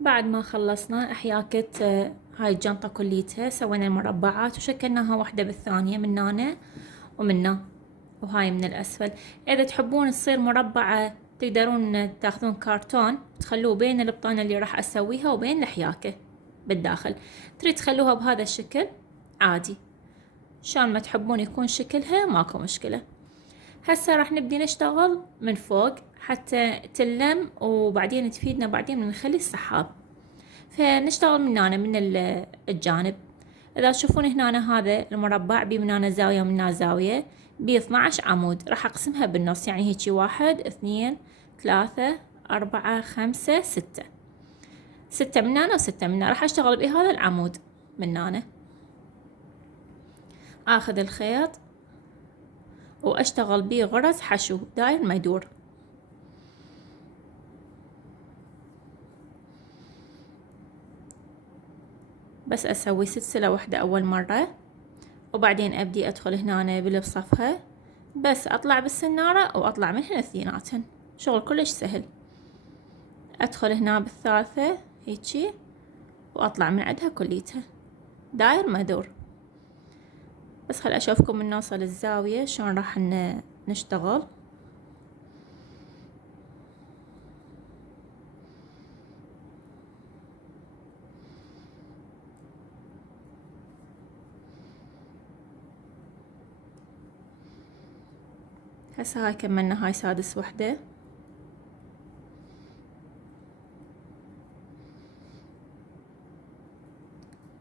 بعد ما خلصنا أحياكت هاي الجنطة كليتها سوينا المربعات وشكلناها واحدة بالثانية من هنا ومنا، وهاي من الأسفل. إذا تحبون تصير مربعة تقدرون تاخذون كارتون تخلوه بين البطانة اللي راح أسويها وبين الحياكة بالداخل. تريد تخلوها بهذا الشكل عادي، شان ما تحبون يكون شكلها ماكو مشكلة. هسه راح نبدي نشتغل من فوق حتى تلم وبعدين تفيدنا بعدين من نخلي السحاب. فنشتغل من هنا من الجانب. إذا تشوفون هنا هذا المربع بي من هنا زاوية ومن هنا زاوية، بي 12 عمود. راح أقسمها بالنص، يعني هيجي 1 2 3 4 5 6. 6 من هنا و6 من هنا. راح أشتغل بهذا العمود من هنا. آخذ الخيط وأشتغل بيه غرز حشو داير ما يدور. بس أسوي سلسلة واحدة أول مرة، وبعدين أبدي أدخل هنا بصفها، بس أطلع بالسنارة وأطلع من هنا اثنيناتهن. شغل كلش سهل. أدخل هنا بالثالثة هيجي وأطلع من عندها كليتها داير ما أدور. بس خل أشوفكم من نوصل الزاوية شلون راح نشتغل. هسه هاي كملنا هاي سادس وحدة.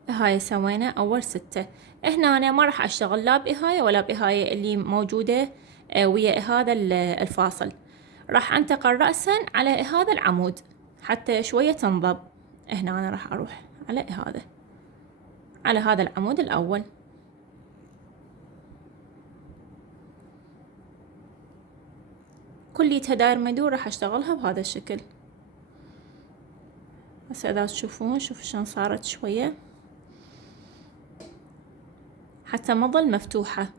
هاي سوينا أول 6. هنا أنا ما راح أشتغل لا بهاي ولا بهاي اللي موجودة ويا هذا الفاصل. راح أنتقل رأسا على هذا العمود حتى شوية تنضب. هنا أنا راح أروح على هذا العمود الأول. كليتها داير ما يدور راح أشتغلها بهذا الشكل. هسه إذا تشوفون شوف شلون صارت شوية حتى ما تظل مفتوحة.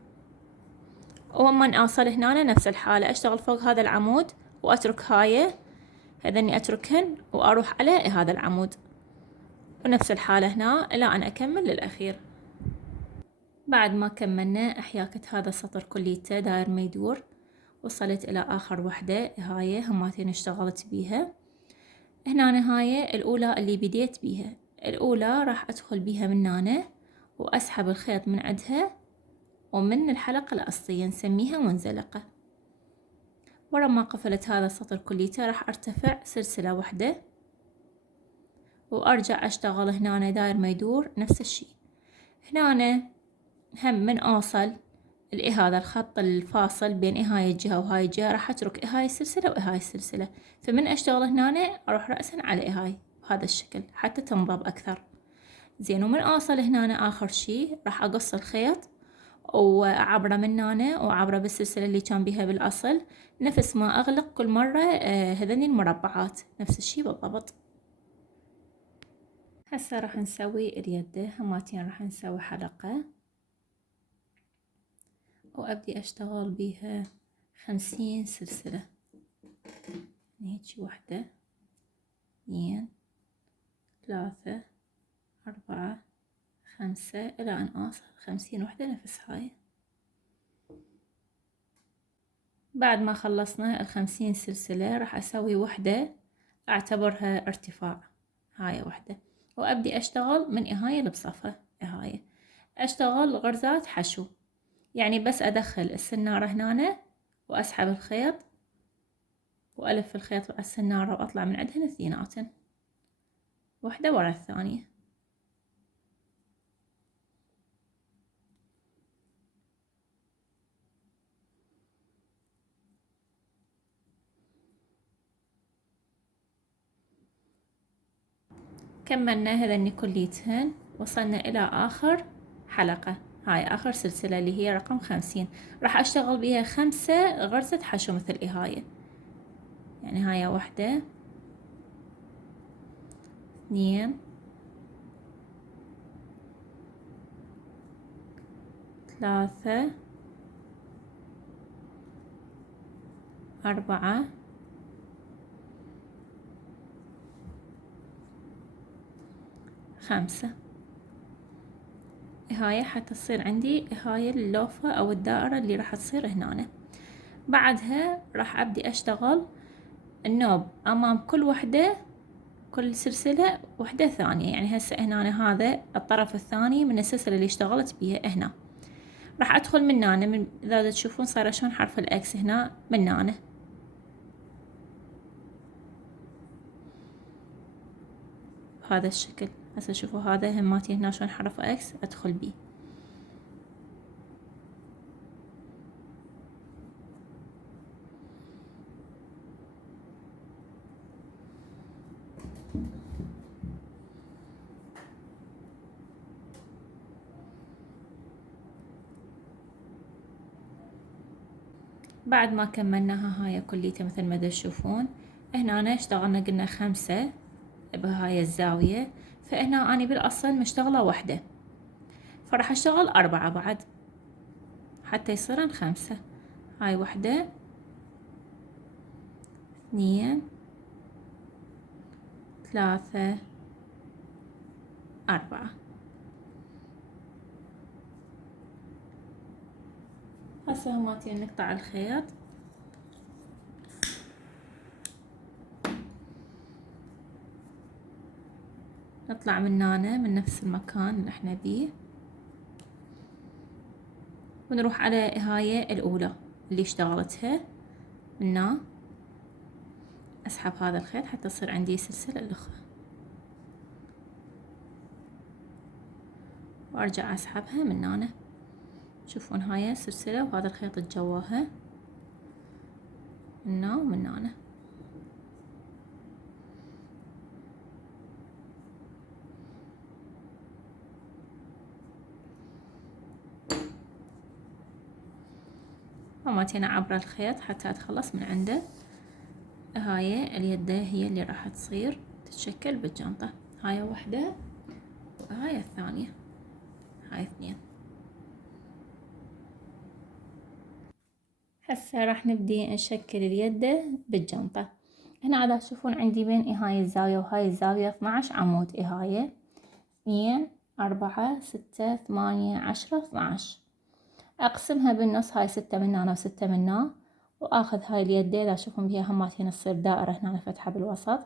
ومن أوصل هنا نفس الحالة أشتغل فوق هذا العمود وأترك هذني أتركهن وأروح على هذا العمود، ونفس الحالة هنا إلى أن أكمل للأخير. بعد ما كملنا أحياكة هذا السطر كليته داير ما يدور، وصلت إلى آخر وحدة هاي هماتين اشتغلت بيها. هنا هاي الأولى اللي بديت بيها. الأولى راح أدخل بيها من هنا وأسحب الخيط من عندها ومن الحلقة الأصلية نسميها منزلقة. ورا ما قفلت هذا السطر كليته راح أرتفع سلسلة واحدة وأرجع أشتغل هنا داير ما يدور نفس الشي. هنا هم من أوصل هذا الخط الفاصل بين هاي الجهة وهاي الجهة راح أترك هاي السلسلة وهاي السلسلة. فمن أشتغل هنا أروح رأسا على هاي بهذا الشكل حتى تنضب أكثر. زين، ومن أوصل هنا آخر شي راح أقص الخيط وأعبره من هنا وأعبره بالسلسلة اللي كان بيها بالأصل، نفس ما أغلق كل مرة هذني المربعات نفس الشي بالضبط. هسه راح نسوي اليد هماتين، راح نسوي حلقة وأبدي أشتغل بيها 50 سلسلة. هيجي 1 2 3 4 5 إلى أن أوصل 50 وحدة نفس هاي. بعد ما خلصنا 50 سلسلة راح أسوي وحدة أعتبرها ارتفاع، هاي وحدة، وأبدي أشتغل من هاي اللي بصفها هاي. أشتغل غرزات حشو، يعني بس أدخل السنارة هنا وأسحب الخيط وألف الخيط على السنارة وأطلع من عندهن اثنيناتن وحدة ورا الثانية. كملنا هذني كليتهن، وصلنا إلى آخر حلقة، هاي آخر سلسلة اللي هي رقم 50. راح أشتغل بيها 5 غرزة حشو مثل هاي. يعني هاي 1 2 3 4 5. هاي حتى تصير عندي هاي اللوفة أو الدائرة اللي راح تصير هنا. بعدها راح أبدي أشتغل النوب أمام كل وحدة، كل سلسلة وحدة ثانية. يعني هسه هنا هذا الطرف الثاني من السلسلة اللي اشتغلت بيها هنا. راح أدخل من هنا، من إذا تشوفون صار شلون حرف الإكس هنا من هنا. بهذا الشكل. هسه شوفوا هذا هماتي هنا شلون حرف إكس أدخل بيه. بعد ما كملناها هاي كليتها مثل ما تشوفون هنا اشتغلنا قلنا 5 بهاي الزاوية، فهنا أنا بالأصل مشتغلة وحدة، فراح أشتغل 4 بعد حتى يصيرن 5. هاي 1 2 3 4. هسه هماتين نقطع الخيط. نطلع من هنا من نفس المكان اللي احنا بيه، ونروح على هاي الأولى اللي اشتغلتها هنا. أسحب هذا الخيط حتى تصير عندي سلسلة الأخرى، وأرجع أسحبها من هنا. تشوفون هاي السلسلة وهذا الخيط الجواها هنا ومن هنا. وماتين عبر الخيط حتى أتخلص من عنده. هاي اليد هي اللي راح تصير تتشكل بالجنطة. هاي 1 وهاي الثانية. هاي 2. هسه راح نبدي نشكل اليد بالجنطة. هنا عاد تشوفون عندي بين هاي الزاوية وهاي الزاوية 12 عمود. هاي 2 4 6 8 10 12. أقسمها بالنص، هاي 6 من هنا و6 من هنا، وآخذ هاي اليدين اللي أشوفهم بيها همات هنا تصير دائرة هنا فتحة بالوسط.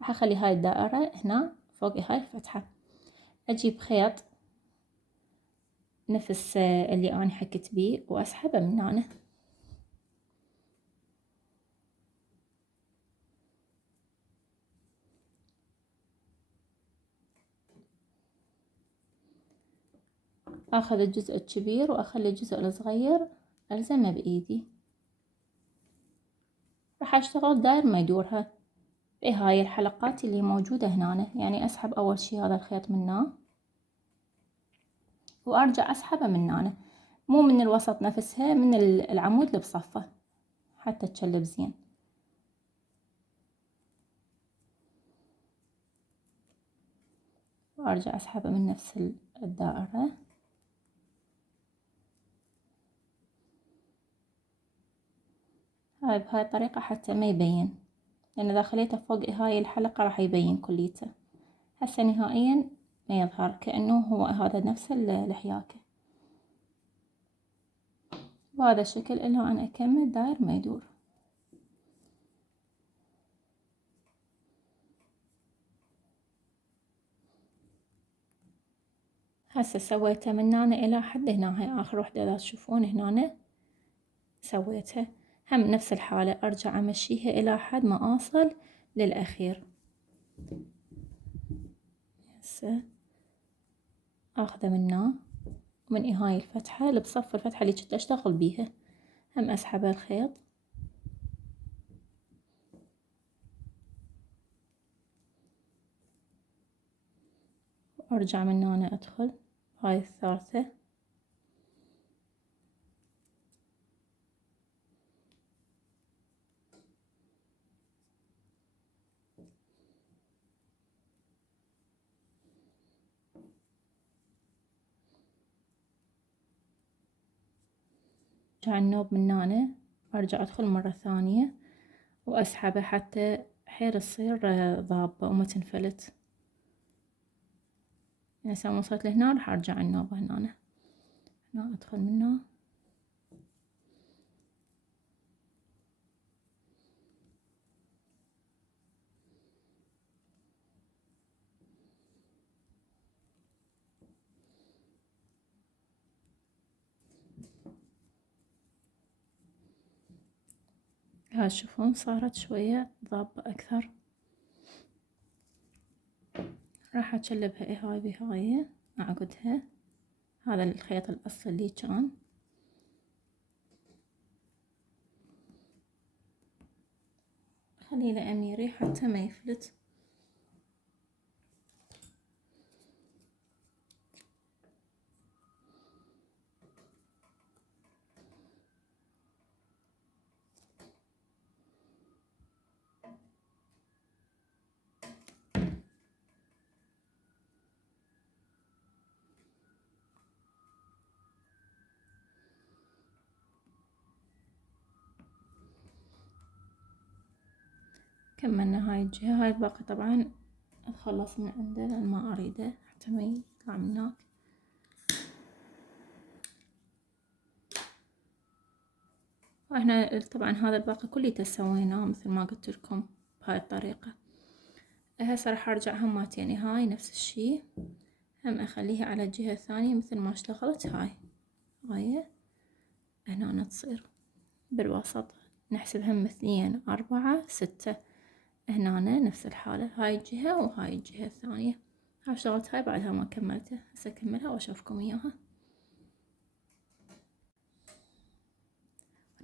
راح أخلي هاي الدائرة هنا فوق هاي الفتحة. أجيب خيط نفس اللي أنا حكيت بيه وأسحبه من هنا. أخذ الجزء الكبير وأخلي الجزء الصغير ألزمه بإيدي. راح أشتغل داير ما يدورها بهاي الحلقات اللي موجودة هنا. يعني أسحب أول شي هذا الخيط من هنا، وأرجع أسحبه من هنا، مو من الوسط نفسها، من العمود اللي بصفه حتى تشلب زين. وأرجع أسحبه من نفس الدائرة. هاي بهاي الطريقة حتى ما يبين، لأن إذا خليته فوق هاي الحلقة راح يبين كليته. هسه نهائيا ما يظهر، كأنه هو هذا نفس الحياكة. بهذا الشكل إلى أن أكمل داير ما يدور. هسه سويته من هنا إلى حد هنا. هاي آخر وحدة إذا تشوفون هنا سويتها. هم نفس الحالة أرجع أمشيها إلى حد ما أوصل للأخير. هسه أخذه من هنا، من هاي الفتحة اللي بصف الفتحة اللي كنت أشتغل بيها، هم أسحب الخيط وأرجع من هنا أدخل هاي الثالثة. أرجع النوب من هنا، أرجع أدخل مرة ثانية وأسحبه حتى حيل تصير ضابة وما تنفلت. يعني هسه وصلت لهنا راح ارجع النوبة هنا ادخل منه. ها تشوفون صارت شوية ضابة اكثر. راح اجلبها هاي بهاي اعقدها. هذا الخيط الاصلي اللي كان. خليه لأميري حتى ما يفلت. كملنا هاي الجهة. هاي الباقي طبعا اتخلص من عنده لان ما اريده حتى ما يطلع من هناك. واحنا طبعا هذا الباقي كله سويناه مثل ما قلت لكم بهاي الطريقة. هسه راح ارجع هماتين هاي نفس الشي هم اخليها على الجهة الثانية مثل ما اشتغلت هاي هنا تصير بالوسط. نحسب هم 2 4 6 هنا نفس الحالة. هاي الجهة وهاي الجهة الثانية. هاي اشتغلت هاي بعدها ما كملتها. هسه اكملها واشوفكم اياها.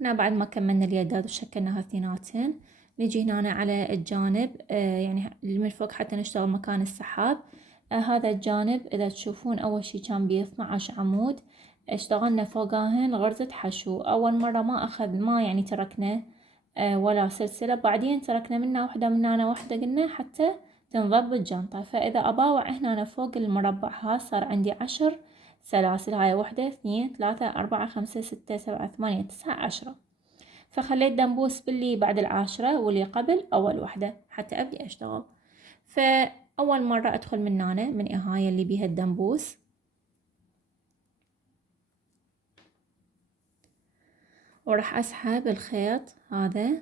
هنا بعد ما كملنا اليدات وشكلناها اثنيناتين نجي هنا على الجانب يعني من فوق حتى نشتغل مكان السحاب. هذا الجانب اذا تشوفون اول شي كان بيه 12 عمود. اشتغلنا فوقاهن غرزة حشو. اول مرة ما يعني تركنا ولا سلسلة. بعدين تركنا منا وحدة من هنا وحدة قلنا حتى تنضب الجنطة. فاذا اباوع هنا فوق المربع ها صار عندي 10 سلاسل. هاي 1 2 3 4 5 6 7 8 9 10. فخليت دنبوس باللي بعد 10 واللي قبل اول وحدة حتى ابدي اشتغل. فاول مرة ادخل من هنا من هاي اللي بيها الدنبوس وراح اسحب الخيط هذا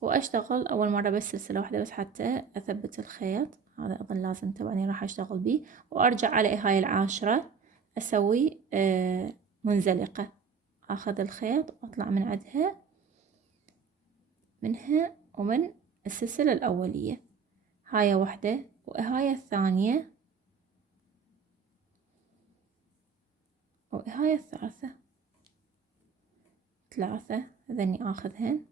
واشتغل اول مرة بس سلسلة واحدة بس حتى اثبت الخيط. هذا اظن لازم بعدين راح اشتغل بيه وارجع على هاي 10 اسوي منزلقة. اخذ الخيط واطلع من عندها منها ومن السلسلة الاولية. هاي وحدة وهاي الثانية وهاي الثالثة. 3 هذني اخذهن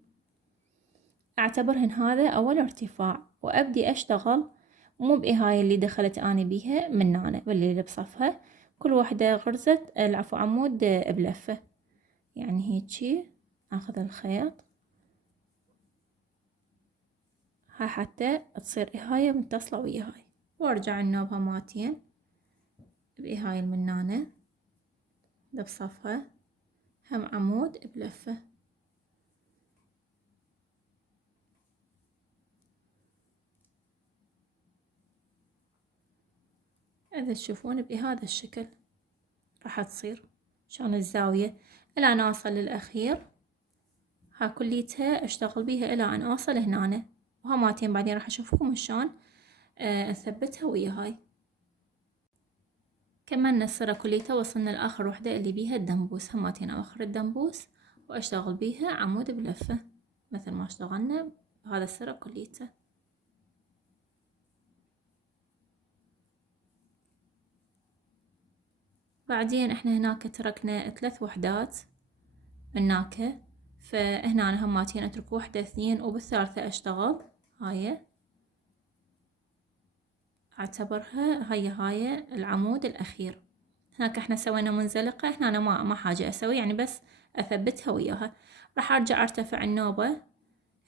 اعتبرهن هذا اول ارتفاع وابدي اشتغل مو بهاي اللي دخلت اني بيها من هنا واللي بصفها. كل واحدة غرزة العفو عمود بلفة. يعني هيجي اخذ الخيط هاي حتى تصير هاي متصلة ويا هاي وارجع النوبة ماتين بهاي المنانة ده بصفها هم عمود بلفة. إذا تشوفون بهذا الشكل راح تصير شان الزاوية إلى أن أوصل للأخير. ها كليتها أشتغل بيها إلى أن أوصل هنا وهماتين بعدين راح أشوفكم شلون نثبتها ويا هاي. كملنا السرة كليتها وصلنا لآخر وحدة اللي بيها الدنبوس. هماتين أواخر الدنبوس وأشتغل بيها عمود بلفة مثل ما اشتغلنا بهذا السرة كليتها. بعدين احنا هناك تركنا 3 وحدات من هناك. فهنا هماتين اترك 1 2 وبالثالثة اشتغل هاي اعتبرها هاي العمود الاخير. هناك احنا سوينا منزلقة. هنا انا ما حاجة اسوي يعني بس اثبتها وياها. راح ارجع ارتفع النوبة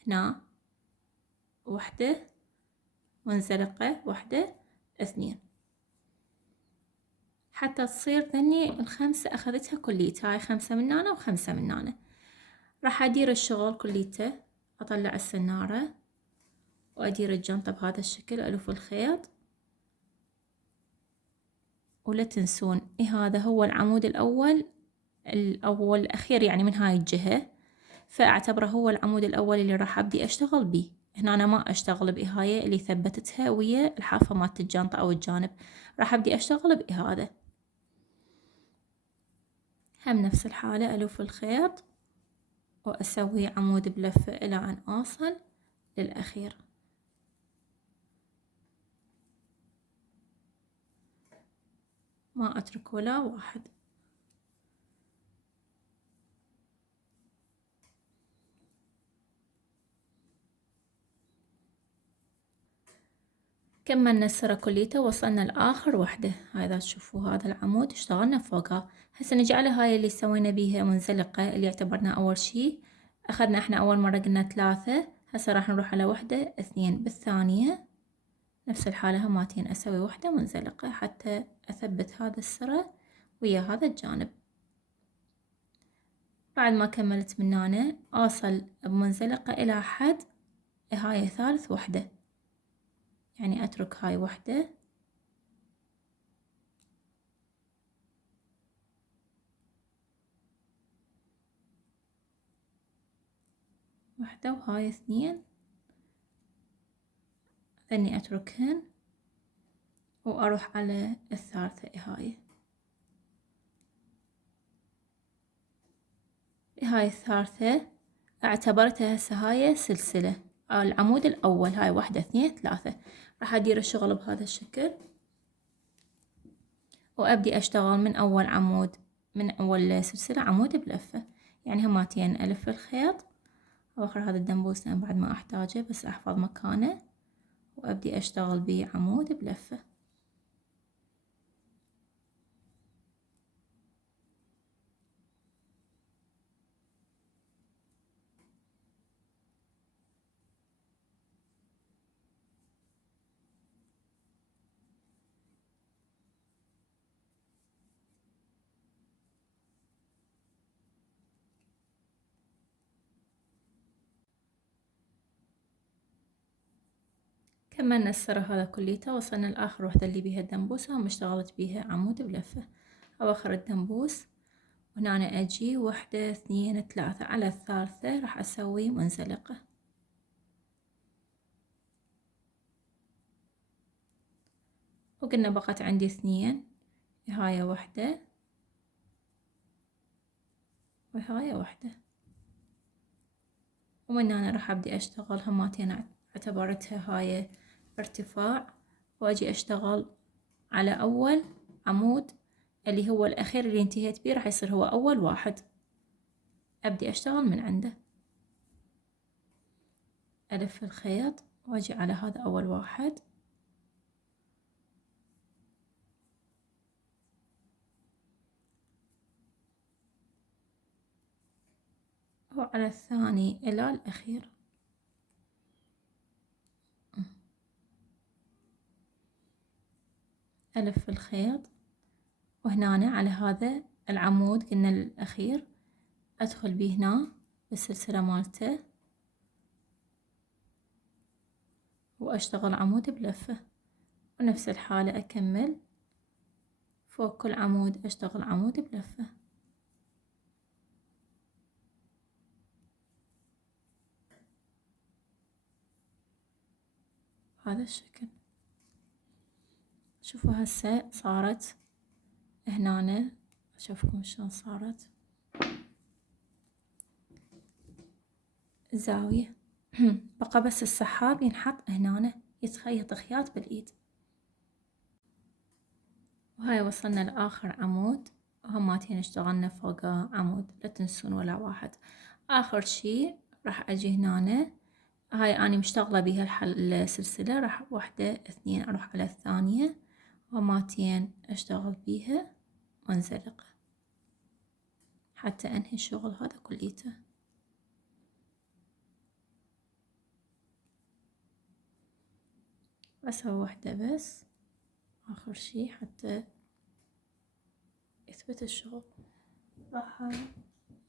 هنا 1 منزلقة 1 2 حتى تصير ذني الخمسة اخذتها كليتها. هاي 5 من هنا و5 من هنا. راح ادير الشغل كليته. اطلع السنارة وادير الجنطة بهذا الشكل الف الخيط ولا تنسون هذا هو العمود الأول الأخير يعني من هاي الجهة، فأعتبره هو العمود الأول اللي راح أبدي أشتغل بيه. هنا أنا ما أشتغل بإهاية اللي ثبتتها ويا الحافة مالت الجانطة أو الجانب، راح أبدي أشتغل بهذا. هم نفس الحالة ألف الخيط وأسوي عمود بلفة إلى أن أوصل للأخير. ما أترك ولا واحد. كملنا السرة كليته، وصلنا لآخر وحدة. هاي إذا تشوفوا هذا العمود اشتغلنا فوقها. هسه نجي على هاي اللي سوينا بيها منزلقة اللي اعتبرنا أول شي. أخذنا احنا أول مرة قلنا 3، هسه راح نروح على 1 2 بالثانية. نفس الحالة هماتين أسوي وحدة منزلقة حتى أثبت هذا السرة ويا هذا الجانب. بعد ما كملت من هنا أوصل بمنزلقة إلى حد هاي ثالث وحدة، يعني أترك هاي وحدة وهاي 2 ثاني أتركهن وأروح على الثالثة هاي الثالثة اعتبرتها هسه هاي سلسلة. العمود الأول هاي 1 2 3. راح أدير الشغل بهذا الشكل وأبدي أشتغل من أول عمود، من أول سلسلة عمود بلفة، يعني هماتين ألف الخيط وآخر هذا الدنبوس بعد ما أحتاجه بس أحفظ مكانه، وأبدي أشتغل بيه عمود بلفة. كملنا السرة هذا كليته، وصلنا لآخر وحدة اللي بيها الدنبوسة واشتغلت بيها عمود بلفة. أواخر الدنبوس وهنا أنا أجي 1 2 3 على الثالثة راح أسوي منزلقة، وقلنا بقت عندي 2، هاي 1 وهاي 1، ومن هنا راح أبدي أشتغل هماتين اعتبرتها هاي ارتفاع، وأجي أشتغل على أول عمود اللي هو الأخير اللي انتهيت بيه راح يصير هو أول واحد. أبدي أشتغل من عنده، ألف الخيط وأجي على هذا أول واحد وعلى الثاني إلى الأخير. ألف الخيط وهنا على هذا العمود قلنا الأخير أدخل بيه هنا بالسلسلة مالته وأشتغل عمود بلفة، ونفس الحالة أكمل فوق كل عمود أشتغل عمود بلفة. بهذا الشكل. شوفوا هسه صارت هنا، أشوفكم شلون صارت زاوية. بقى بس السحاب ينحط هنا يتخيط خياط بالإيد. وهاي وصلنا لآخر عمود وهماتين اشتغلنا فوق عمود، لا تنسون ولا واحد. آخر شي راح أجي هنا، هاي أنا مشتغلة بيها السلسلة، راح 1 2 أروح على الثانية وهماتين أشتغل بيها منزلقة حتى أنهي الشغل هذا كليته. أسوي 1 بس آخر شي حتى يثبت الشغل. راح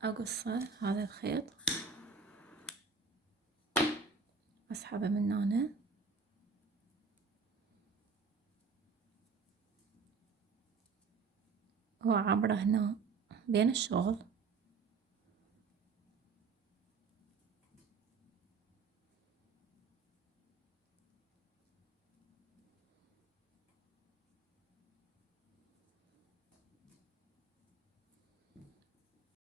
أقصه هذا الخيط أسحبه من هنا، وعمرة هنا بين الشغل.